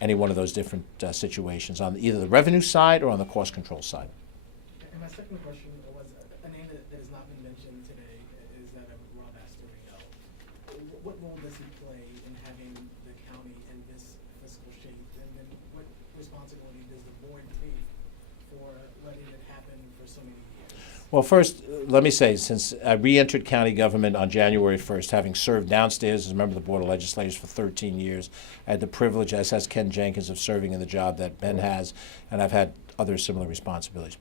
any one of those different situations on either the revenue side or on the cost control side. And my second question was a name that has not been mentioned today is that of Rob Astorino. What role does he play in having the county in this fiscal shape, and then what responsibility does the board take for letting it happen for so many years? Well, first, let me say, since I re-entered county government on January 1st, having served downstairs as a member of the Board of Legislators for 13 years, I had the privilege, as has Ken Jenkins, of serving in the job that Ben has, and I've had other similar responsibilities.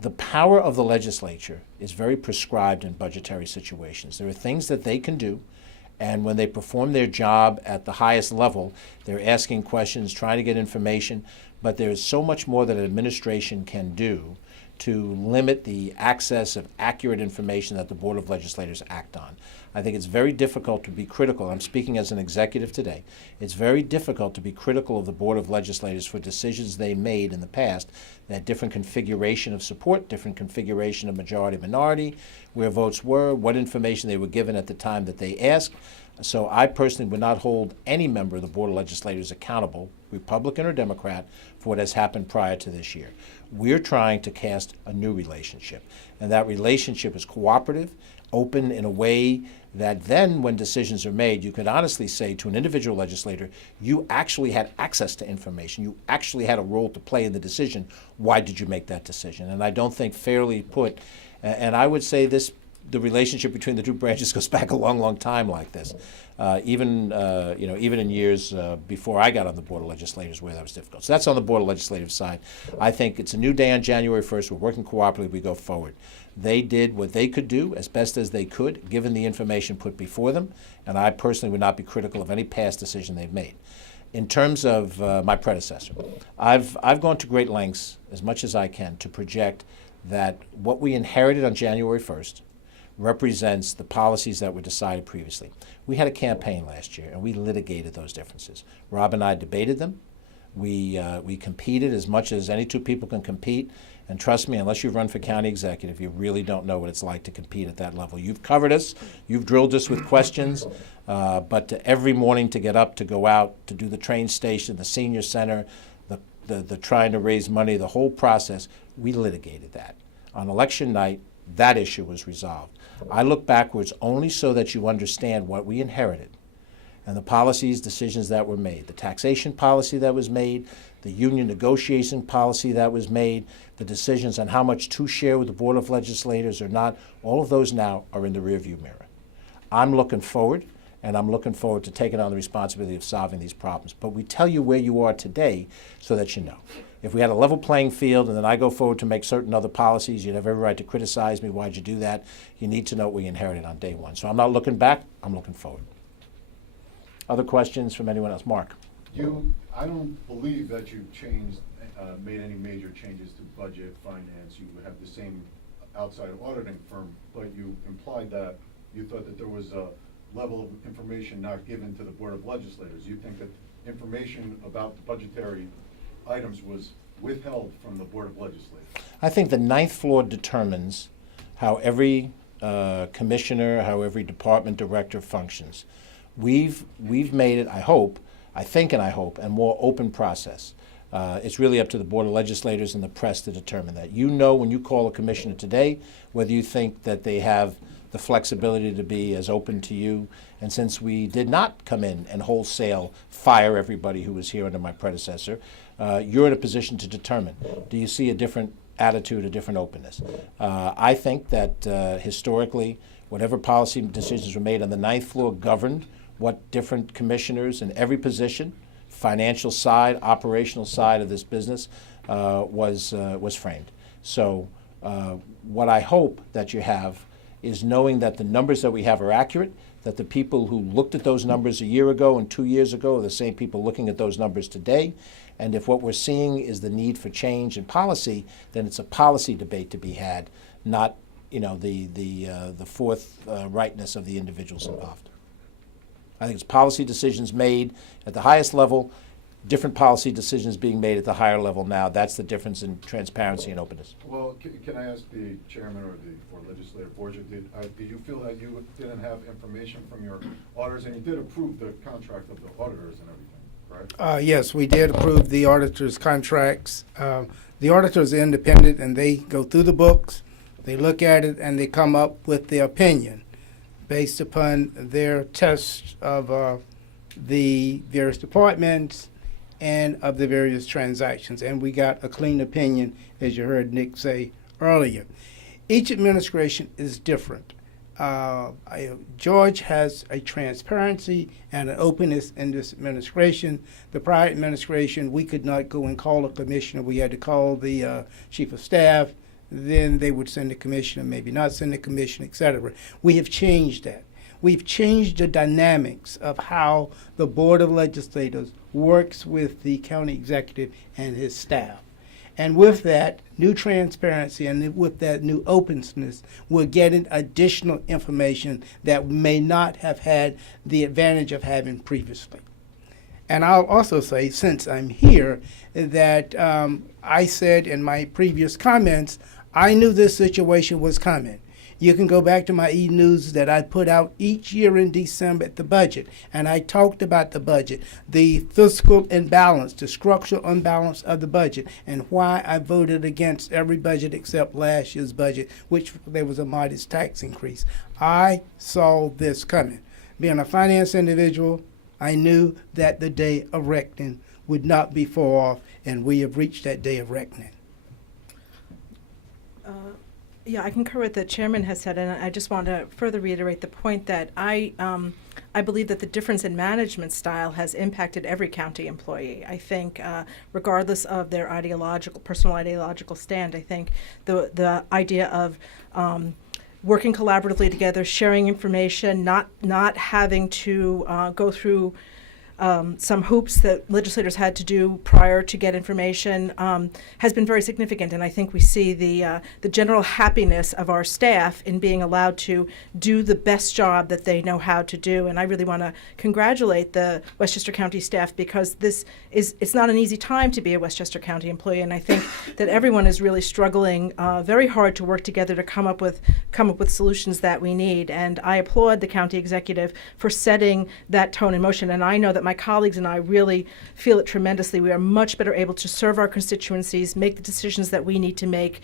The power of the legislature is very prescribed in budgetary situations. There are things that they can do, and when they perform their job at the highest level, they're asking questions, trying to get information, but there is so much more that an administration can do to limit the access of accurate information that the Board of Legislators act on. I think it's very difficult to be critical. I'm speaking as an executive today. It's very difficult to be critical of the Board of Legislators for decisions they made in the past that different configuration of support, different configuration of majority-minority, where votes were, what information they were given at the time that they asked. So I personally would not hold any member of the Board of Legislators accountable, Republican or Democrat, for what has happened prior to this year. We're trying to cast a new relationship, and that relationship is cooperative, open in a way that then when decisions are made, you could honestly say to an individual legislator, you actually had access to information, you actually had a role to play in the decision. Why did you make that decision? And I don't think fairly put, and I would say this, the relationship between the two branches goes back a long, long time like this. Even in years before I got on the Board of Legislators where that was difficult. So that's on the Board of Legislative side. I think it's a new day on January 1st. We're working cooperatively. We go forward. They did what they could do as best as they could, given the information put before them, and I personally would not be critical of any past decision they've made. In terms of my predecessor, I've gone to great lengths, as much as I can, to project that what we inherited on January 1st represents the policies that were decided previously. We had a campaign last year, and we litigated those differences. Rob and I debated them. We competed as much as any two people can compete. And trust me, unless you've run for county executive, you really don't know what it's like to compete at that level. You've covered us. You've drilled us with questions. But every morning to get up, to go out, to do the train station, the senior center, the trying to raise money, the whole process, we litigated that. On election night, that issue was resolved. I look backwards only so that you understand what we inherited and the policies, decisions that were made, the taxation policy that was made, the union negotiation policy that was made, the decisions on how much to share with the Board of Legislators or not, all of those now are in the rearview mirror. I'm looking forward, and I'm looking forward to taking on the responsibility of solving these problems. But we tell you where you are today so that you know. If we had a level playing field and then I go forward to make certain other policies, you'd have every right to criticize me. Why'd you do that? You need to know what we inherited on day one. So I'm not looking back, I'm looking forward. Other questions from anyone else? Mark? I don't believe that you made any major changes to budget, finance. You have the same outside auditing firm, but you implied that you thought that there was a level of information not given to the Board of Legislators. You think that information about the budgetary items was withheld from the Board of Legislators? I think the ninth floor determines how every commissioner, how every department director functions. We've made it, I think and I hope, a more open process. It's really up to the Board of Legislators and the press to determine that. You know when you call a commissioner today whether you think that they have the flexibility to be as open to you. And since we did not come in and wholesale fire everybody who was here under my predecessor, you're in a position to determine, do you see a different attitude, a different openness? I think that historically, whatever policy decisions were made on the ninth floor governed what different commissioners in every position, financial side, operational side of this business, was framed. So what I hope that you have is knowing that the numbers that we have are accurate, that the people who looked at those numbers a year ago and 2 years ago are the same people looking at those numbers today. And if what we're seeing is the need for change in policy, then it's a policy debate to be had, not the forthrightness of the individuals involved. I think it's policy decisions made at the highest level, different policy decisions being made at the higher level now. That's the difference in transparency and openness. Well, can I ask the chairman or Legislator Borgia, did you feel that you didn't have information from your auditors, and you did approve the contract of the auditors and everything, correct? Yes, we did approve the auditors' contracts. The auditors are independent, and they go through the books, they look at it, and they come up with their opinion based upon their test of the various departments and of the various transactions. And we got a clean opinion, as you heard Nick say earlier. Each administration is different. George has a transparency and an openness in this administration. The prior administration, we could not go and call a commissioner. We had to call the chief of staff. Then they would send the commissioner, maybe not send the commissioner, etc. We have changed that. We've changed the dynamics of how the Board of Legislators works with the county executive and his staff. And with that new transparency and with that new openness, we're getting additional information that we may not have had the advantage of having previously. And I'll also say, since I'm here, that I said in my previous comments, I knew this situation was coming. You can go back to my e-news that I put out each year in December at the budget, and I talked about the budget, the fiscal imbalance, the structural imbalance of the budget, and why I voted against every budget except last year's budget, which there was a modest tax increase. I saw this coming. Being a finance individual, I knew that the day of reckoning would not be far off, and we have reached that day of reckoning. Yeah, I concur with the chairman has said, and I just want to further reiterate the point that I believe that the difference in management style has impacted every county employee. I think, regardless of their personal ideological stand, I think the idea of working collaboratively together, sharing information, not having to go through some hoops that legislators had to do prior to get information has been very significant, and I think we see the general happiness of our staff in being allowed to do the best job that they know how to do. And I really want to congratulate the Westchester County staff, because it's not an easy time to be a Westchester County employee, and I think that everyone is really struggling very hard to work together to come up with solutions that we need. And I applaud the county executive for setting that tone in motion, and I know that my colleagues and I really feel it tremendously. We are much better able to serve our constituencies, make the decisions that we need to make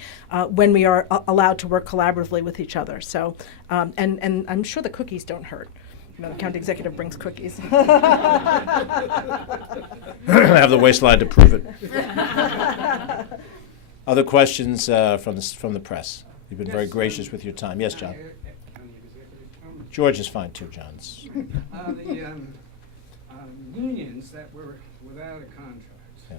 when we are allowed to work collaboratively with each other. So, and I'm sure the cookies don't hurt. You know, the county executive brings cookies. I have the waistline to prove it. Other questions from the press? You've been very gracious with your time. Yes, John. George is fine too, John's. Unions that were without a contract, Yeah.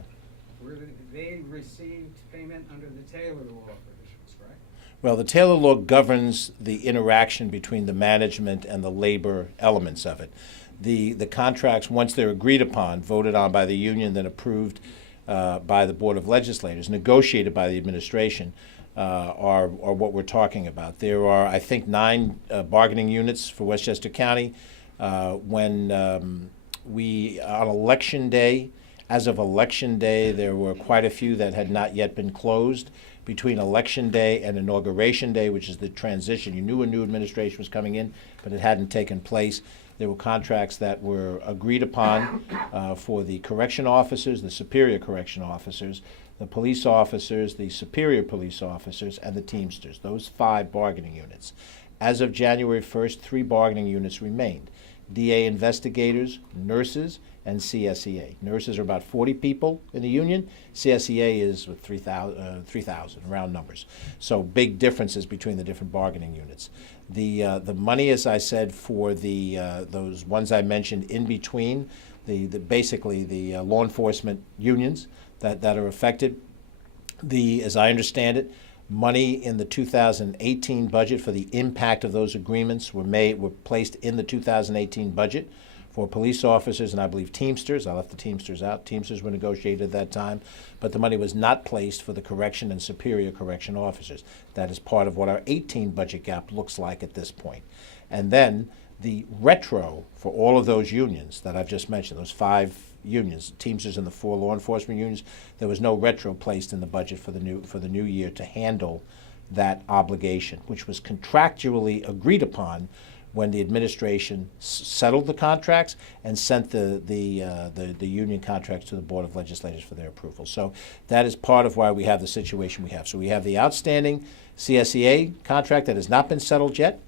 they received payment under the Taylor Law provisions, right? Well, the Taylor Law governs the interaction between the management and the labor elements of it. The contracts, once they're agreed upon, voted on by the union, then approved by the Board of Legislators, negotiated by the administration, are what we're talking about. There are, I think, 9 bargaining units for Westchester County. When we, on election day, as of election day, there were quite a few that had not yet been closed. Between election day and inauguration day, which is the transition, you knew a new administration was coming in, but it hadn't taken place. There were contracts that were agreed upon for the correction officers, the superior correction officers, the police officers, the superior police officers, and the Teamsters, those 5 bargaining units. As of January 1st, 3 bargaining units remained. DA investigators, nurses, and CSEA. Nurses are about 40 people in the union. CSEA is 3,000, round numbers. So big differences between the different bargaining units. The money, as I said, for those ones I mentioned in between, basically the law enforcement unions that are affected. As I understand it, money in the 2018 budget for the impact of those agreements were placed in the 2018 budget for police officers and I believe Teamsters. I left the Teamsters out. Teamsters were negotiated at that time, but the money was not placed for the correction and superior correction officers. That is part of what our 18 budget gap looks like at this point. And then the retro for all of those unions that I've just mentioned, those 5 unions, Teamsters and the 4 law enforcement unions, there was no retro placed in the budget for the new year to handle that obligation, which was contractually agreed upon when the administration settled the contracts and sent the union contracts to the Board of Legislators for their approval. So that is part of why we have the situation we have. So we have the outstanding CSEA contract that has not been settled yet.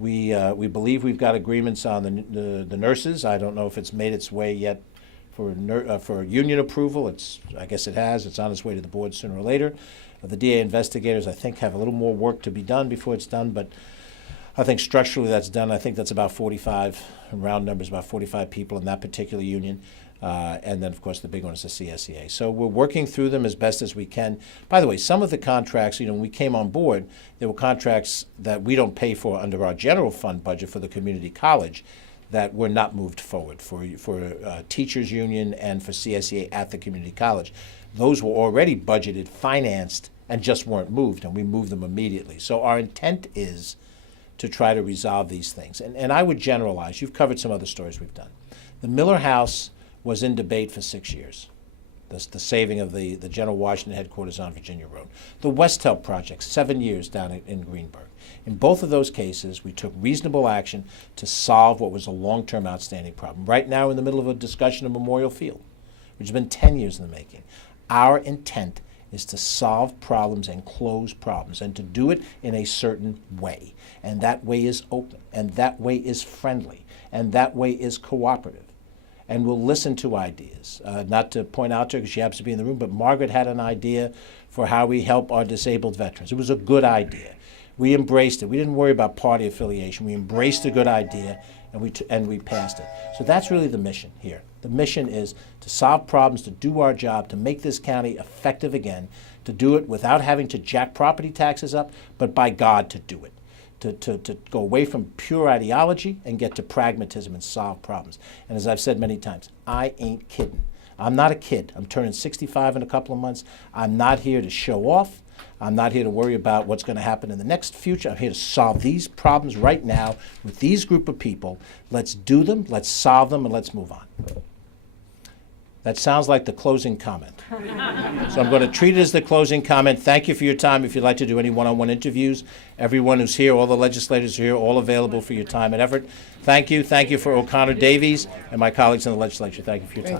We believe we've got agreements on the nurses. I don't know if it's made its way yet for union approval. I guess it has. It's on its way to the board sooner or later. The DA investigators, I think, have a little more work to be done before it's done, but I think structurally that's done. I think that's about 45, round numbers, about 45 people in that particular union. And then, of course, the big one is the CSEA. So we're working through them as best as we can. By the way, some of the contracts, when we came on board, there were contracts that we don't pay for under our general fund budget for the community college that were not moved forward for teachers union and for CSEA at the community college. those were already budgeted, financed, and just weren't moved, and we moved them immediately. So our intent is to try to resolve these things. And I would generalize. You've covered some other stories we've done. The Miller House was in debate for 6 years. The saving of the General Washington headquarters on Virginia Road. The Westchester project, 7 years down in Greenburgh. In both of those cases, we took reasonable action to solve what was a long-term outstanding problem. Right now, we're in the middle of a discussion of Memorial Field, which has been 10 years in the making. Our intent is to solve problems and close problems, and to do it in a certain way. And that way is open, and that way is friendly, and that way is cooperative. And we'll listen to ideas. Not to point out to her because she happens to be in the room, but Margaret had an idea for how we help our disabled veterans. It was a good idea. We embraced it. We didn't worry about party affiliation. We embraced a good idea, and we passed it. So that's really the mission here. The mission is to solve problems, to do our job, to make this county effective again, to do it without having to jack property taxes up, but by God to do it. To go away from pure ideology and get to pragmatism and solve problems. And as I've said many times, I ain't kidding. I'm not a kid. I'm turning 65 in a couple of months. I'm not here to show off. I'm not here to worry about what's going to happen in the next future. I'm here to solve these problems right now with these group of people. Let's do them, let's solve them, and let's move on. That sounds like the closing comment. So I'm going to treat it as the closing comment. Thank you for your time. If you'd like to do any one-on-one interviews, everyone who's here, all the legislators are here, all available for your time and effort. Thank you. Thank you for O'Connor Davies and my colleagues in the legislature. Thank you for your time.